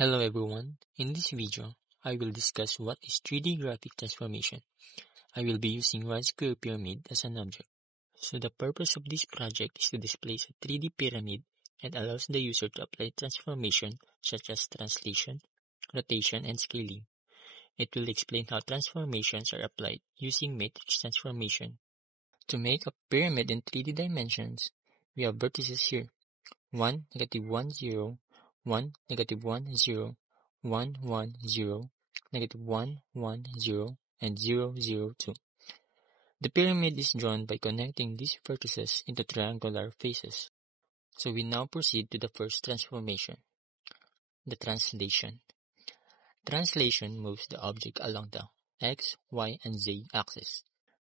Hello everyone, in this video, I will discuss what is 3D graphic transformation. I will be using one square pyramid as an object. So the purpose of this project is to display a 3D pyramid and allows the user to apply transformation such as translation, rotation, and scaling. It will explain how transformations are applied using matrix transformation. To make a pyramid in 3D dimensions, we have vertices here. 1, negative 1, 0, 1, negative 1, 0, 1, 1, 0, negative 1, 1, 0, and 0, 0, 2. The pyramid is drawn by connecting these vertices into triangular faces. So we now proceed to the first transformation, the translation. Translation moves the object along the x, y, and z axis.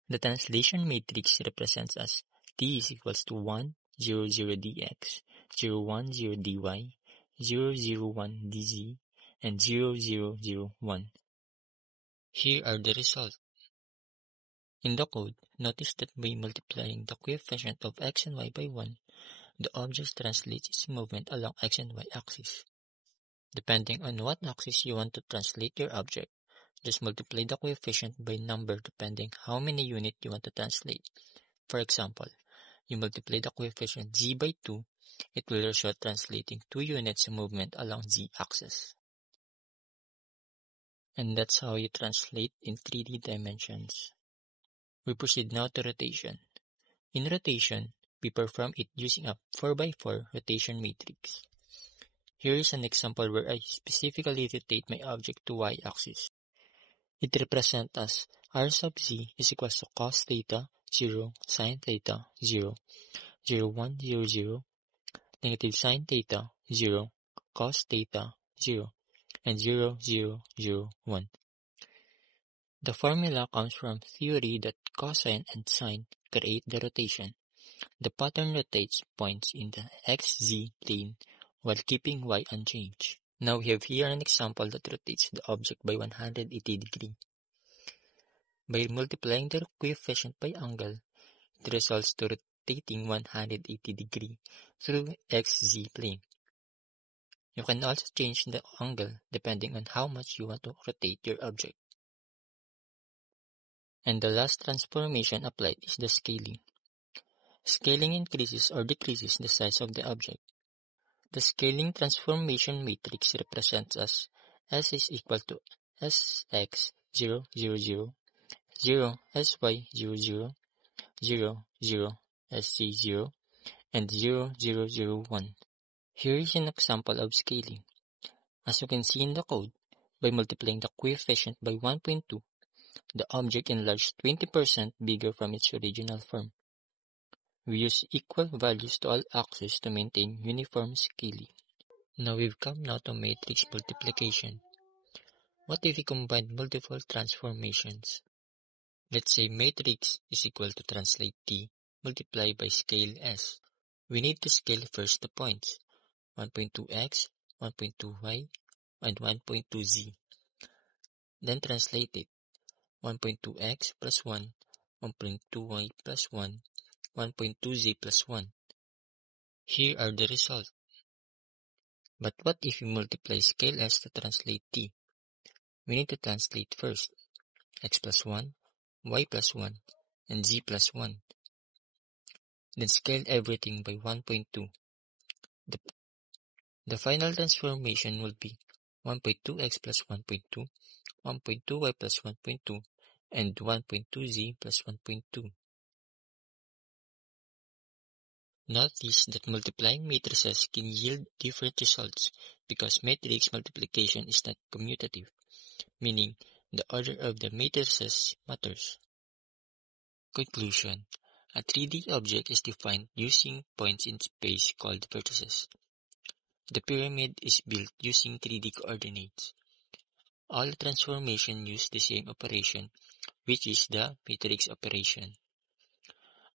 The translation matrix represents as t is equals to 1, 0, 0 dx, 0, 1, 0 dy, 0, 0, 1 dz, and 0, 0, 0, 1. Here are the results. In the code, notice that by multiplying the coefficient of x and y by 1, the object translates its movement along x and y axis. Depending on what axis you want to translate your object, just multiply the coefficient by number depending how many units you want to translate. For example, you multiply the coefficient z by 2, it will result translating 2 units of movement along z-axis. And that's how you translate in 3D dimensions. We proceed now to rotation. In rotation, we perform it using a 4x4 rotation matrix. Here is an example where I specifically rotate my object to y-axis. It represents as r sub z is equals to cos theta 0 sin theta 0, 0, 1, 0, 0, negative sin theta 0, cos theta 0, and 0, 0, 0, 1. The formula comes from theory that cosine and sine create the rotation. The pattern rotates points in the xz plane while keeping y unchanged. Now we have here an example that rotates the object by 180 degrees. By multiplying the coefficient by angle, it results to rotating 180 degrees through xz plane. You can also change the angle depending on how much you want to rotate your object. And the last transformation applied is the scaling. Scaling increases or decreases the size of the object. The scaling transformation matrix represents as S is equal to Sx 0, 0, 0, 0, Sy 0, 0, 0, 0, Sc 0, and 0, 0, 0, 1. Here is an example of scaling. As you can see in the code, by multiplying the coefficient by 1.2, the object enlarged 20% bigger from its original form. We use equal values to all axes to maintain uniform scaling. Now we've come now to matrix multiplication. What if we combine multiple transformations? Let's say matrix is equal to translate t multiplied by scale s. We need to scale first the points 1.2x, 1.2y, and 1.2z. Then translate it 1.2x plus 1, 1.2y plus 1, 1.2z plus 1. Here are the results. But what if we multiply scale s to translate t? We need to translate first x plus 1, y plus 1, and z plus 1. Then scale everything by 1.2. The final transformation will be 1.2x plus 1.2, 1.2y plus 1.2, and 1.2z plus 1.2. Notice that multiplying matrices can yield different results because matrix multiplication is not commutative, meaning the order of the matrices matters. Conclusion: a 3D object is defined using points in space called vertices. The pyramid is built using 3D coordinates. All transformations use the same operation, which is the matrix operation.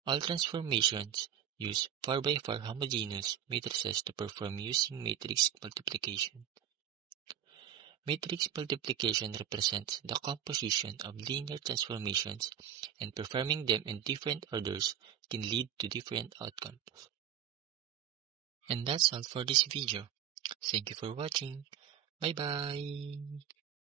All transformations use 4x4 homogeneous matrices to perform using matrix multiplication. Matrix multiplication represents the composition of linear transformations, and performing them in different orders can lead to different outcomes. And that's all for this video. Thank you for watching. Bye-bye!